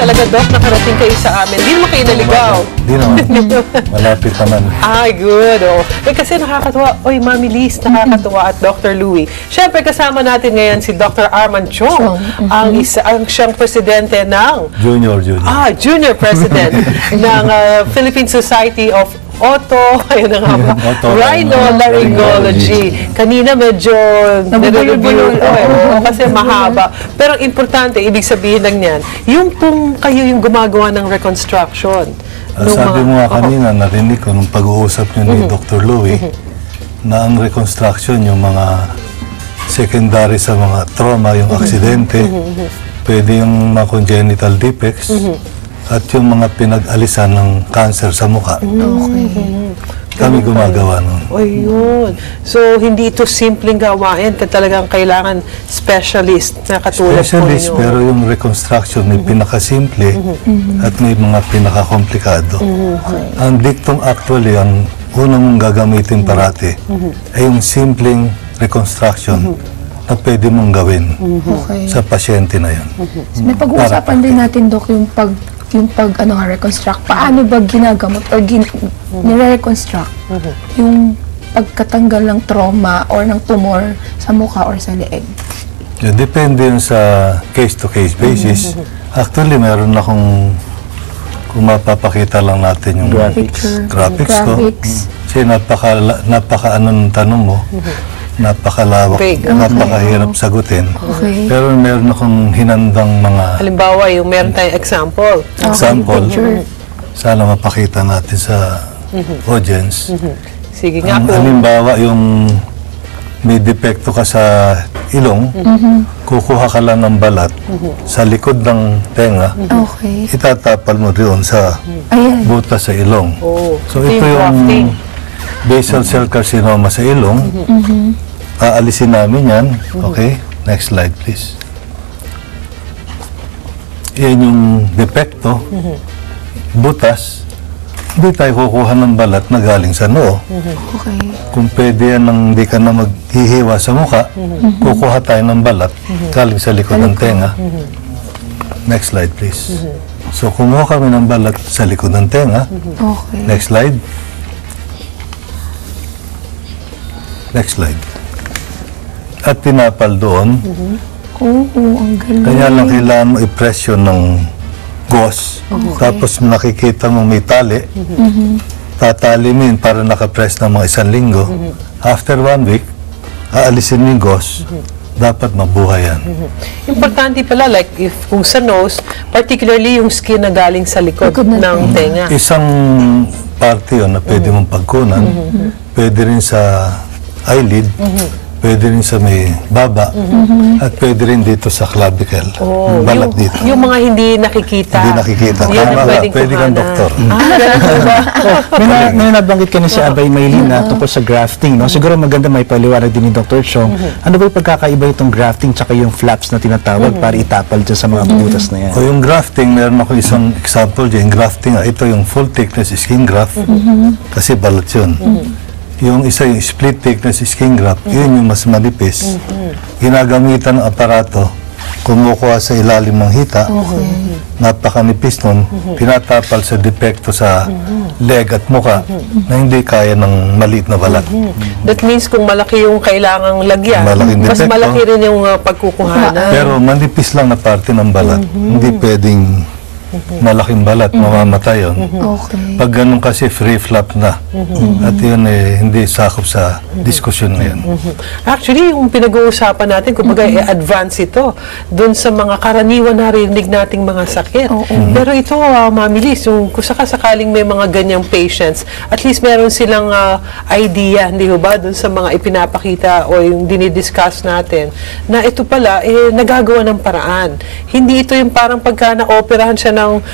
talaga, Doc, nakarating kayo sa amin. Hindi naman kayo naligaw. Hindi naman. Malapit naman. Ay, good. Oh. Eh, kasi nakakatuwa. Oy, Mami Liz, nakakatuwa at Dr. Louie. Siyempre, kasama natin ngayon si Dr. Arman Chong, ang siyang presidente ng... Junior President ng Philippine Society of Rhinolaryngology. Kanina medyo nire-review kasi mahaba. Pero ang importante, ibig sabihin lang yan, yung kung kayo yung gumagawa ng reconstruction. Sabi mo nga kanina, narinig ko nung pag-uusap niyo ni Dr. Louie, na ang reconstruction, yung mga secondary sa mga trauma, yung aksidente, pwede yung mga congenital defects, at yung mga pinag-alisan ng cancer sa mukha. Kami gumagawa nun. Ayun. So, hindi ito simpleng gawain. Talagang kailangan specialist na katulad specialist, pero yung reconstruction may pinakasimple at may mga pinakakomplikado. Ang dictum actually, ang unang mong gagamitin parati ay yung simpleng reconstruction na pwede mong gawin sa pasyente na yun. May pag-uusapan din natin, Doc, yung reconstruct, paano ba ginagamot or nire-reconstruct yung pagkatanggal ng trauma or ng tumor sa mukha or sa leeg? Depende yun sa case-to-case basis. Actually, meron akong, kung mapapakita lang natin yung graphics ko. Kasi napaka-anong tanong mo. Napakalawak, napakahirap sagutin. Pero meron akong hinandang mga... Halimbawa, yung meron tayong example. Sana mapakita natin sa audience. Sige nga po. Halimbawa, yung may depekto ka sa ilong, kukuha ka lang ng balat sa likod ng tenga, itatapal mo doon sa butas sa ilong. So ito yung basal cell carcinoma sa ilong. Aalisin namin yan. Okay? Next slide, please. Yan yung depekto. Butas. Hindi tayo kukuha ng balat na galing sa noo. Kung pwede yan nang hindi ka na maghihiwa sa mukha, kukuha tayo ng balat galing sa likod ng tenga. Next slide, please. So, kumuha kami ng balat sa likod ng tenga. Next slide. Next slide. At tinapal doon. Ang galing. Kaya lang kailangan mo i-press yun ng gauze. Tapos nakikita mo may tali. Tatali mo yun para nakapress ng mga 1 linggo. After 1 week, aalisin mo yung gauze. Dapat mabuhay yan. Importante pala, like kung sa nose, particularly yung skin na galing sa likod ng tenga. Isang parte yun na pwede mong pagkunan. Pwede rin sa eyelid, pwede rin sa may baba, at pwede rin dito sa clavicle. Balat dito. Yung mga hindi nakikita. Hindi nakikita. Tama ka, pwede kang doktor. May nabanggit ka na si Abay Maylina tungkol sa grafting. No? Siguro maganda may paliwanag din ni Dr. Chong. Ano ba yung pagkakaiba itong grafting tsaka yung flaps na tinatawag para itapal dyan sa mga butas na yan? O yung grafting, meron ako isang example dyan. Grafting, ito yung full thickness skin graft, kasi balat yun. Yung isa yung split thickness skin graft, yun yung mas manipis. Ginagamitan ng aparato, kumukuha sa ilalim ng hita, napakanipis nun, tinatapal sa depekto sa leg at muka na hindi kaya ng maliit na balat. That means kung malaki yung kailangang lagyan, mas malaki rin yung pagkukuhanan. Pero manipis lang na parte ng balat, hindi pwedeng malaking balat, mamamatay yun. Pag ganun kasi free flap na. At yun hindi sakop sa diskusyon na yun. Actually, yung pinag-uusapan natin, kumbaga advance ito dun sa mga karaniwan narinig nating mga sakit. Pero ito, Mami Liz, yung kung sakaling may mga ganyang patients, at least meron silang idea, hindi ba, dun sa mga ipinapakita o yung dinidiscuss natin, na ito pala, nagagawa ng paraan. Hindi ito yung parang pagka na-operahan siya ng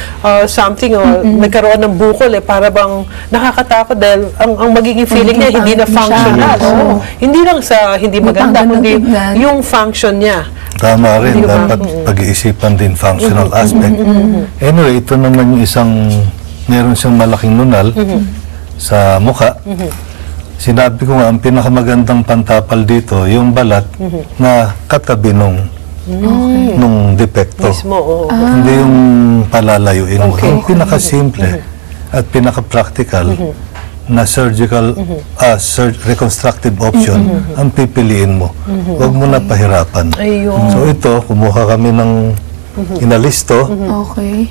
something o nagkaroon ng bukol para bang nakakatakot dahil ang magiging feeling niya hindi na functional. Hindi lang sa hindi maganda, kundi yung function niya. Tama rin, dapat pag-iisipan din functional aspect. Anyway, ito naman yung meron siyang malaking nunal sa mukha. Sinabi ko nga, ang pinakamagandang pantapal dito, yung balat na katabi nung nung depekto. Mismo, oo. Hindi yung palalayuin mo. Okay. Ang pinaka-simple at pinaka-practical na surgical, reconstructive option ang pipiliin mo. Huwag mo na pahirapan. Ayun. So ito, kumuha kami ng inalisto, Okay.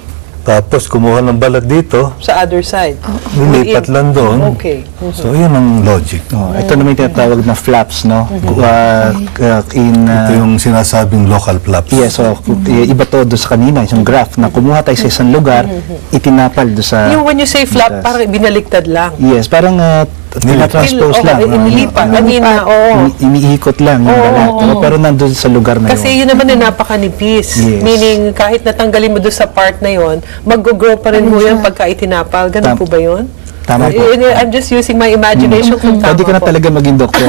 tapos kumuha ng balat dito, Sa other side. nilipat lang doon. Okay. So yun ang logic. Ito naman yung tinatawag na flaps, no? Ito yung sinasabing local flaps. Yes, so iba to doon sa kanina, yung graph na kumuha tayo sa isang lugar, itinapal doon sa... Yung when you say flap, Yes. parang binaliktad lang. Yes, parang tinatranspose lang. Inilipat. Iniikot lang yung balat. Pero nandun sa lugar na Kasi yun. yun naman na napakanipis. Yes. Meaning, kahit natanggalin mo doon sa part na yun, mag-grow pa rin mo yan pagka itinapal. Ganun po ba yun? Tama po. I'm just using my imagination kung tama Pwede ka na po. talaga maging doktor.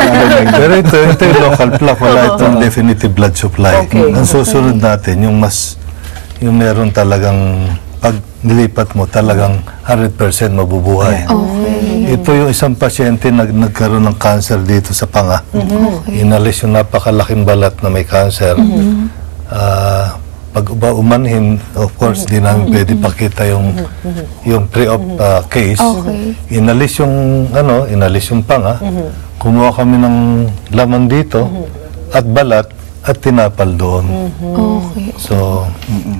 Pero ito yung local flap, wala itong definitive blood supply. Okay. Ang susunod natin, yung meron talagang, pag nilipat mo, talagang 100% mabubuhay. Ito yung isang pasyente nagkaroon ng cancer dito sa panga. Inalis yung napakalaking balat na may cancer. Pag umanhin, of course, di namin pwede pakita yung pre-op case. Inalis yung panga. Kumuha kami ng laman dito at balat at tinapal doon. Okay. So,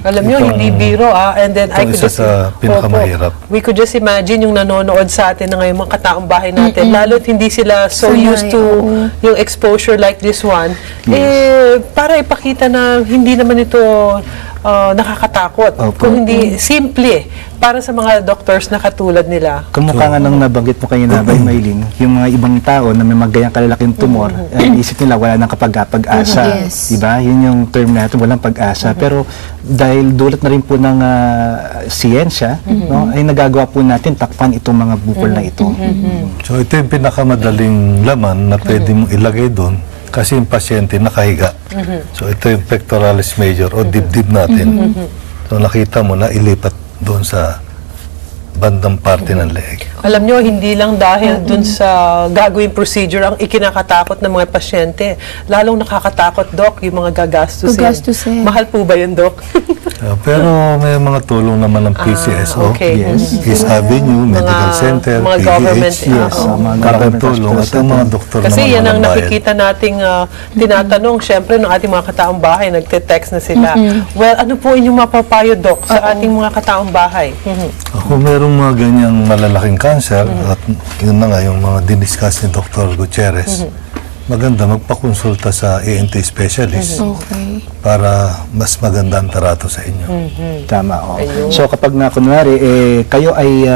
Alam nyo, hindi biro and then I could isa just... sa pinakamahirap. Opo. We could just imagine yung nanonood sa atin na ngayon mga kataong bahay natin, lalo't hindi sila so Sanay, used to yung exposure like this one, para ipakita na hindi naman ito nakakatakot. Opo. Kung hindi, simple para sa mga doctors na katulad nila. Kamukha nga nang nabanggit mo kayo na by Maylin, yung mga ibang tao na may magayang kalalaking tumor, isip nila wala nang kapag-asa. Yes. Diba? Yun yung term natin, walang pag-asa. Pero dahil dulot na rin po ng siyensya, no, ay nagagawa po natin takpan itong mga bukol na ito. So ito yung pinakamadaling laman na pwede mong ilagay doon kasi yung pasyente nakahiga. So ito yung pectoralis major o dibdib natin. So nakita mo na ilipat doon sa bandang parte ng leeg. Alam nyo, hindi lang dahil dun sa gagawing procedure ang ikinakatakot ng mga pasyente. Lalong nakakatakot, Doc, yung mga gagastusin. Gagastusin. Mahal po ba yun, Doc? Pero may mga tulong naman ng PCSO. okay. Yes. East Avenue, Medical Center, mga PGH. government, Yes, mga government tulong at hospitals ang mga natin. doktor Kasi naman yan ang walang bayad. nakikita nating tinatanong, syempre, ng ating mga kataong bahay, nagte-text na sila. Well, ano po inyong mapapayo, Doc, sa ating mga kataong bahay? Kung merong mga ganyang malalaking cancer, at yun na nga yung mga diniscuss ni Dr. Gutierrez, maganda magpakonsulta sa ENT specialist Okay. para mas maganda ang tarato sa inyo. Tama, oh. So kapag na kunwari, kayo ay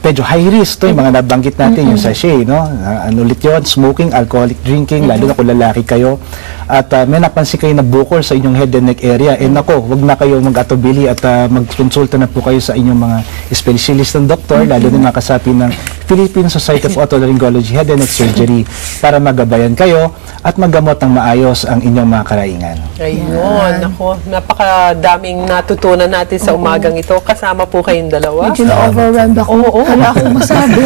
medyo high risk to, yung mga nabanggit natin, yung sachet, no? Ano ulit yun? Smoking, alcoholic drinking, lalo na kung lalaki kayo. At may napansin kayo na bukol sa inyong head and neck area. Nako, wag na kayo mag-atubili at magkonsulta na po kayo sa inyong mga specialist ng doktor, lalo na nakasapi ng Philippine Society of Otolaryngology Head and Neck Surgery para magabayan kayo at maggamot ng maayos ang inyong mga karaingan. Ayun, ako, napakadaming natutunan natin sa umagang ito. Kasama po kayong dalawa. Medyo na-overwhelmed ako. Wala akong masabi.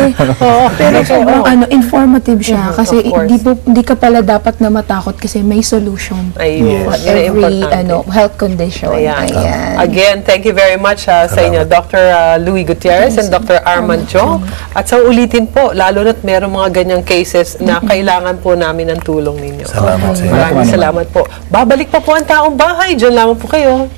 Pero sobrang informative siya. Kasi of course. hindi ka pala dapat na matakot kasi may solution Ayun, for yun ang every importante. health condition. Ayan. Ayan. Again, thank you very much sa inyo, Dr. Louie Gutierrez and Dr. Armand Chong. At sa ulitin po, lalo na't merong mga ganyang cases na kailangan po namin ng tulong ninyo. Salamat sa inyo. Maraming salamat po. Babalik pa po ang taong bahay. Diyan lamang po kayo.